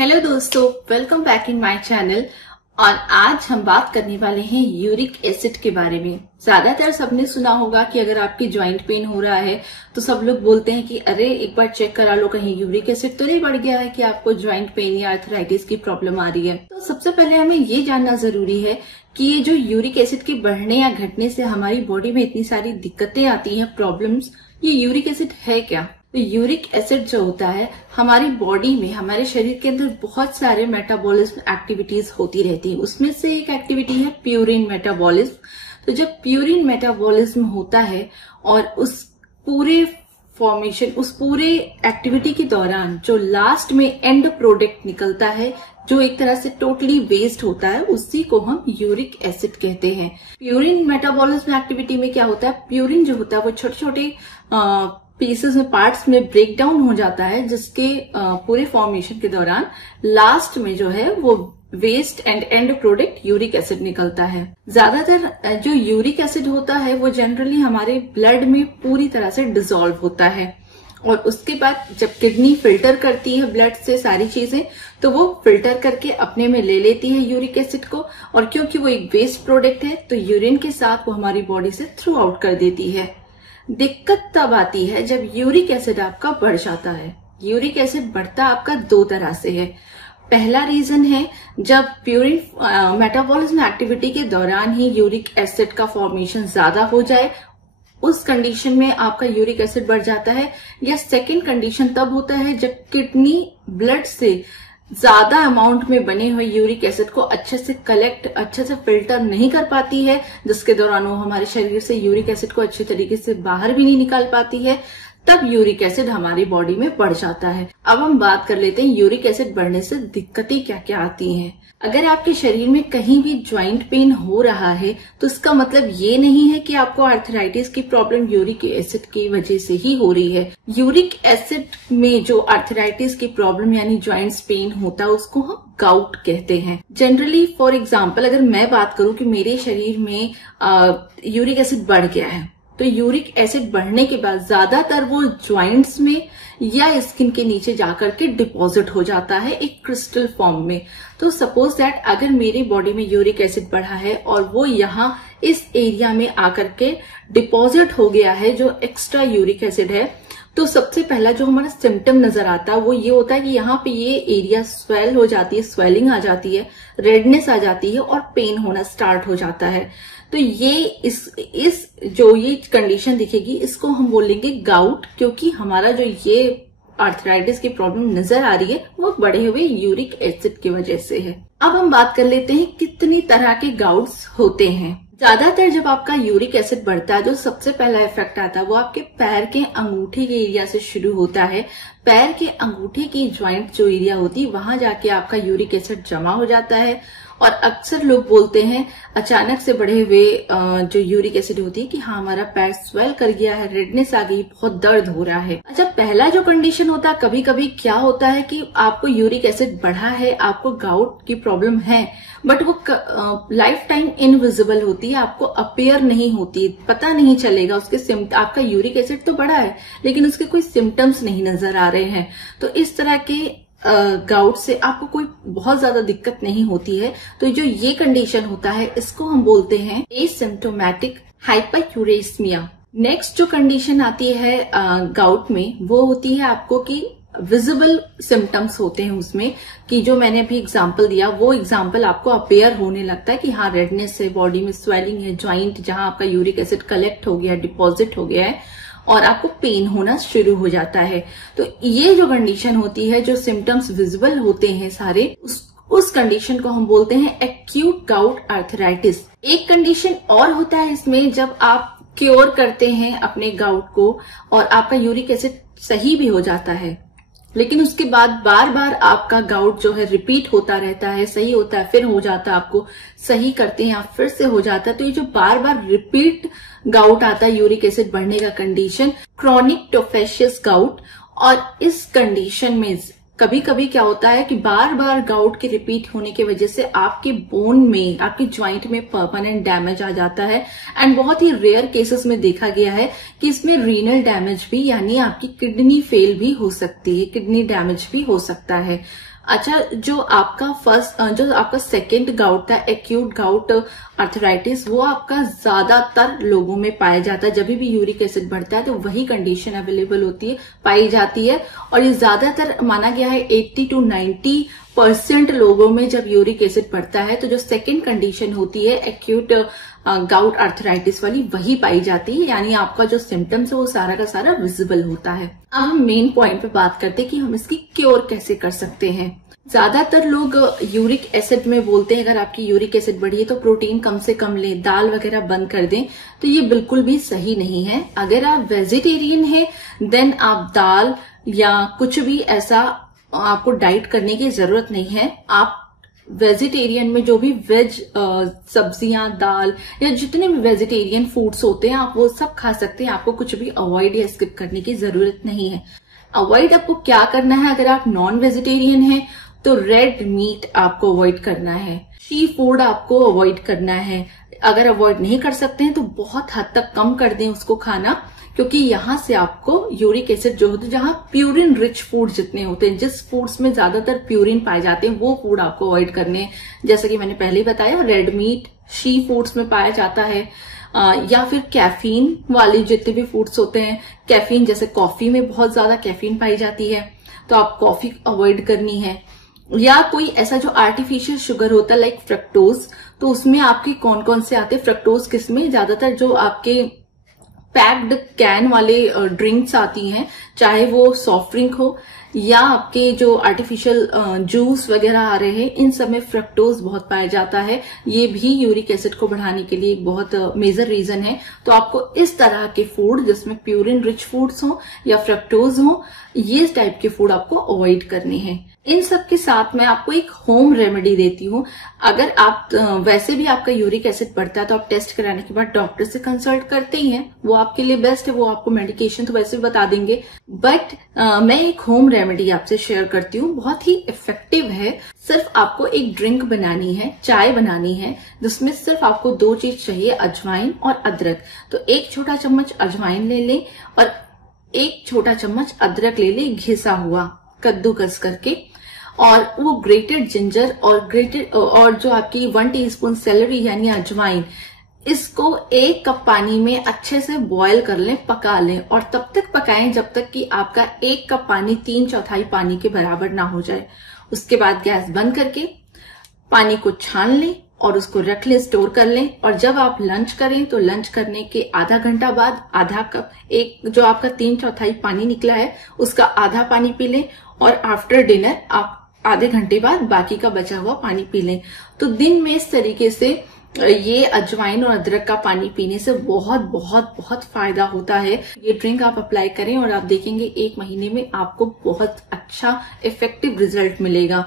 Hello दोस्तों, welcome back in my channel. और आज हम बात करने वाले हैं यूरिक एसिड के बारे में। ज्यादातर सबने सुना होगा कि अगर आपकी ज्वाइंट पेन हो रहा है तो सब लोग बोलते हैं कि अरे एक बार चेक करा लो, कहीं यूरिक एसिड तो नहीं बढ़ गया है कि आपको ज्वाइंट पेन या आर्थराइटिस की प्रॉब्लम आ रही है। तो सबसे पहले हमें ये जानना जरूरी है कि ये जो यूरिक एसिड के बढ़ने या घटने से हमारी बॉडी में इतनी सारी दिक्कतें आती हैं, प्रॉब्लम्स, ये यूरिक एसिड है क्या। तो यूरिक एसिड जो होता है हमारी बॉडी में, हमारे शरीर के अंदर बहुत सारे मेटाबॉलिज्म एक्टिविटीज होती रहती है। उसमें से एक एक्टिविटी है प्यूरिन मेटाबॉलिज्म। तो जब प्यूरिन मेटाबॉलिज्म होता है और उस पूरे फॉर्मेशन, उस पूरे एक्टिविटी के दौरान जो लास्ट में एंड प्रोडक्ट निकलता है, जो एक तरह से टोटली वेस्ट होता है, उसी को हम यूरिक एसिड कहते हैं। प्यूरिन मेटाबॉलिज्म एक्टिविटी में क्या होता है, प्यूरिन जो होता है वो छोटे छोटे पीसेस में, पार्ट्स में ब्रेक डाउन हो जाता है, जिसके पूरे फॉर्मेशन के दौरान लास्ट में जो है वो waste and end product uric acid निकलता है। ज्यादातर जो यूरिक एसिड होता है वो जनरली हमारे ब्लड में पूरी तरह से डिसॉल्व होता है और उसके बाद जब किडनी फिल्टर करती है ब्लड से सारी चीजें, तो वो फिल्टर करके अपने में ले लेती है यूरिक एसिड को, और क्योंकि वो एक वेस्ट प्रोडक्ट है तो यूरिन के साथ वो हमारी बॉडी से थ्रू आउट कर देती है। दिक्कत तब आती है जब यूरिक एसिड आपका बढ़ जाता है। यूरिक एसिड बढ़ता आपका दो तरह से है। पहला रीजन है जब प्यूरिन मेटाबॉलिज्म एक्टिविटी के दौरान ही यूरिक एसिड का फॉर्मेशन ज्यादा हो जाए, उस कंडीशन में आपका यूरिक एसिड बढ़ जाता है। या सेकेंड कंडीशन तब होता है जब किडनी ब्लड से ज्यादा अमाउंट में बने हुए यूरिक एसिड को अच्छे से कलेक्ट, अच्छे से फिल्टर नहीं कर पाती है, जिसके दौरान वो हमारे शरीर से यूरिक एसिड को अच्छे तरीके से बाहर भी नहीं निकाल पाती है, तब यूरिक एसिड हमारी बॉडी में बढ़ जाता है। अब हम बात कर लेते हैं यूरिक एसिड बढ़ने से दिक्कतें क्या क्या आती हैं। अगर आपके शरीर में कहीं भी ज्वाइंट पेन हो रहा है तो इसका मतलब ये नहीं है कि आपको आर्थराइटिस की प्रॉब्लम यूरिक एसिड की वजह से ही हो रही है। यूरिक एसिड में जो आर्थराइटिस की प्रॉब्लम यानी ज्वाइंट्स पेन होता है उसको हम गाउट कहते हैं। जनरली फॉर एग्जाम्पल अगर मैं बात करूं कि मेरे शरीर में यूरिक एसिड बढ़ गया है, तो यूरिक एसिड बढ़ने के बाद ज्यादातर वो ज्वाइंट्स में या स्किन के नीचे जाकर के डिपॉजिट हो जाता है एक क्रिस्टल फॉर्म में। तो सपोज दैट अगर मेरी बॉडी में यूरिक एसिड बढ़ा है और वो यहाँ इस एरिया में आकर के डिपॉजिट हो गया है जो एक्स्ट्रा यूरिक एसिड है, तो सबसे पहला जो हमारा सिम्टम नजर आता है वो ये होता है कि यहाँ पे ये एरिया स्वेल हो जाती है, स्वेलिंग आ जाती है, रेडनेस आ जाती है और पेन होना स्टार्ट हो जाता है। तो ये इस जो ये कंडीशन दिखेगी इसको हम बोलेंगे गाउट, क्योंकि हमारा जो ये आर्थराइटिस की प्रॉब्लम नजर आ रही है वो बढ़े हुए यूरिक एसिड की वजह से है। अब हम बात कर लेते हैं कितनी तरह के गाउट्स होते हैं। ज्यादातर जब आपका यूरिक एसिड बढ़ता है जो सबसे पहला इफेक्ट आता है वो आपके पैर के अंगूठे के एरिया से शुरू होता है। पैर के अंगूठे की ज्वाइंट जो एरिया होती है वहां जाके आपका यूरिक एसिड जमा हो जाता है और अक्सर लोग बोलते हैं अचानक से बढ़े हुए जो यूरिक एसिड होती है कि हाँ हमारा पैर स्वेल कर गया है, रेडनेस आ गई, बहुत दर्द हो रहा है। अच्छा, पहला जो कंडीशन होता है, कभी कभी क्या होता है कि आपको यूरिक एसिड बढ़ा है, आपको गाउट की प्रॉब्लम है, बट वो लाइफ टाइम इनविजिबल होती है, आपको अपेयर नहीं होती, पता नहीं चलेगा उसके आपका यूरिक एसिड तो बढ़ा है लेकिन उसके कोई सिम्टम्स नहीं नजर आ रहे हैं। तो इस तरह के गाउट से आपको कोई बहुत ज्यादा दिक्कत नहीं होती है। तो जो ये कंडीशन होता है इसको हम बोलते हैं एसिम्प्टोमेटिक हाइपरयूरेसिमिया। नेक्स्ट जो कंडीशन आती है गाउट में वो होती है आपको कि विजिबल सिम्टम्स होते हैं उसमें, कि जो मैंने अभी एग्जांपल दिया वो एग्जांपल आपको अपेयर होने लगता है कि हाँ रेडनेस है, बॉडी में स्वेलिंग है, ज्वाइंट जहां आपका यूरिक एसिड कलेक्ट हो गया, डिपॉजिट हो गया है और आपको पेन होना शुरू हो जाता है। तो ये जो कंडीशन होती है, जो सिम्टम्स विजिबल होते हैं सारे, उस कंडीशन को हम बोलते हैं एक्यूट गाउट आर्थराइटिस। एक कंडीशन और होता है इसमें, जब आप क्योर करते हैं अपने गाउट को और आपका यूरिक एसिड सही भी हो जाता है, लेकिन उसके बाद बार बार आपका गाउट जो है रिपीट होता रहता है, सही होता है फिर हो जाता है, आपको सही करते हैं आप फिर से हो जाता है। तो ये जो बार बार रिपीट गाउट आता है यूरिक एसिड बढ़ने का कंडीशन, क्रॉनिक टोफेशियस गाउट। और इस कंडीशन में कभी कभी क्या होता है कि बार बार गाउट के रिपीट होने की वजह से आपके बोन में, आपके ज्वाइंट में परमानेंट डैमेज आ जाता है। एंड बहुत ही रेयर केसेस में देखा गया है कि इसमें रीनल डैमेज भी, यानी आपकी किडनी फेल भी हो सकती है, किडनी डैमेज भी हो सकता है। अच्छा, जो आपका सेकेंड गाउट था, एक्यूट गाउट आर्थराइटिस, वो आपका ज्यादातर लोगों में पाया जाता है। जब भी यूरिक एसिड बढ़ता है तो वही कंडीशन अवेलेबल होती है, पाई जाती है। और ये ज्यादातर माना गया है 80 to 90% लोगों में जब यूरिक एसिड बढ़ता है तो जो सेकेंड कंडीशन होती है एक्यूट गाउट आर्थराइटिस वाली, वही पाई जाती है। यानी आपका जो सिम्टम्स है वो सारा का सारा विजिबल होता है। अब हम मेन पॉइंट पे बात करते हैं कि हम इसकी क्योर कैसे कर सकते हैं। ज्यादातर लोग यूरिक एसिड में बोलते हैं अगर आपकी यूरिक एसिड बढ़ी है तो प्रोटीन कम से कम लें, दाल वगैरह बंद कर दें। तो ये बिल्कुल भी सही नहीं है। अगर आप वेजिटेरियन हैं देन आप दाल या कुछ भी ऐसा आपको डाइट करने की जरूरत नहीं है। आप वेजिटेरियन में जो भी वेज सब्जियां, दाल या जितने भी वेजिटेरियन फूड्स होते हैं आप वो सब खा सकते हैं। आपको कुछ भी अवॉइड या स्किप करने की जरूरत नहीं है। अवॉइड आपको क्या करना है, अगर आप नॉन वेजिटेरियन हैं तो रेड मीट आपको अवॉइड करना है, सी फूड आपको अवॉइड करना है। अगर अवॉइड नहीं कर सकते हैं तो बहुत हद तक कम कर दें उसको खाना, क्योंकि यहां से आपको यूरिक एसिड जो होते हैं, जहां प्यूरिन रिच फूड जितने होते हैं, जिस फूड्स में ज्यादातर प्यूरिन पाए जाते हैं वो फूड आपको अवॉइड करने हैं। जैसे कि मैंने पहले ही बताया, रेड मीट, शी फूड्स में पाया जाता है, या फिर कैफीन वाले जितने भी फूड्स होते हैं। कैफीन जैसे कॉफी में बहुत ज्यादा कैफीन पाई जाती है तो आप कॉफी अवॉइड करनी है। या कोई ऐसा जो आर्टिफिशियल शुगर होता है लाइक फ्रक्टोज, तो उसमें आपके कौन कौन से आते हैं फ्रक्टोज किसमें, ज्यादातर जो आपके पैक्ड कैन वाले ड्रिंक्स आती हैं, चाहे वो सॉफ्ट ड्रिंक हो या आपके जो आर्टिफिशियल जूस वगैरह आ रहे हैं, इन सब में फ्रक्टोज बहुत पाया जाता है। ये भी यूरिक एसिड को बढ़ाने के लिए एक बहुत मेजर रीजन है। तो आपको इस तरह के फूड जिसमें प्यूरिन रिच फूड्स हो या फ्रक्टोज हो, ये टाइप के फूड आपको अवॉइड करने हैं। इन सब के साथ मैं आपको एक होम रेमेडी देती हूँ। अगर आप वैसे भी आपका यूरिक एसिड बढ़ता है तो आप टेस्ट कराने के बाद डॉक्टर से कंसल्ट करते ही हैं, वो आपके लिए बेस्ट है, वो आपको मेडिकेशन तो वैसे भी बता देंगे। बट मैं एक होम रेमेडी आपसे शेयर करती हूँ, बहुत ही इफेक्टिव है। सिर्फ आपको एक ड्रिंक बनानी है, चाय बनानी है, जिसमें सिर्फ आपको 2 चीज चाहिए, अजवाइन और अदरक। तो 1 छोटा चम्मच अजवाइन ले लें और 1 छोटा चम्मच अदरक ले लें, घिसा हुआ कद्दूकस करके। और वो ग्रेटेड जिंजर और जो आपकी 1 टीस्पून सेलेरी यानी अजवाइन, इसको 1 कप पानी में अच्छे से बॉयल कर लें, पका लें। और तब तक पकाएं जब तक कि आपका 1 कप पानी 3/4 पानी के बराबर ना हो जाए। उसके बाद गैस बंद करके पानी को छान लें और उसको रख लें, स्टोर कर लें। और जब आप लंच करें तो लंच करने के आधा घंटा बाद आधा कप, एक जो आपका 3/4 पानी निकला है उसका आधा पानी पी लें। और आफ्टर डिनर आप आधे घंटे बाद बाकी का बचा हुआ पानी पी लें। तो दिन में इस तरीके से ये अजवाइन और अदरक का पानी पीने से बहुत बहुत बहुत फायदा होता है। ये ड्रिंक आप अप्लाई करें और आप देखेंगे 1 महीने में आपको बहुत अच्छा इफेक्टिव रिजल्ट मिलेगा।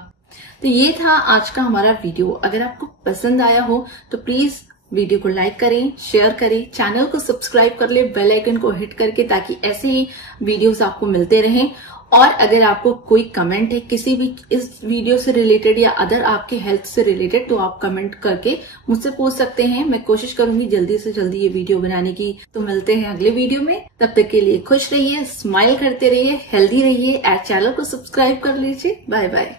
तो ये था आज का हमारा वीडियो। अगर आपको पसंद आया हो तो प्लीज वीडियो को लाइक करें, शेयर करें, चैनल को सब्सक्राइब कर ले बेल आइकन को हिट करके, ताकि ऐसे ही वीडियोस आपको मिलते रहें। और अगर आपको कोई कमेंट है किसी भी इस वीडियो से रिलेटेड या अदर आपके हेल्थ से रिलेटेड, तो आप कमेंट करके मुझसे पूछ सकते हैं। मैं कोशिश करूंगी जल्दी से जल्दी ये वीडियो बनाने की। तो मिलते हैं अगले वीडियो में, तब तक के लिए खुश रहिए, स्माइल करते रहिए, हेल्दी रहिए, चैनल को सब्सक्राइब कर लीजिए। Bye bye.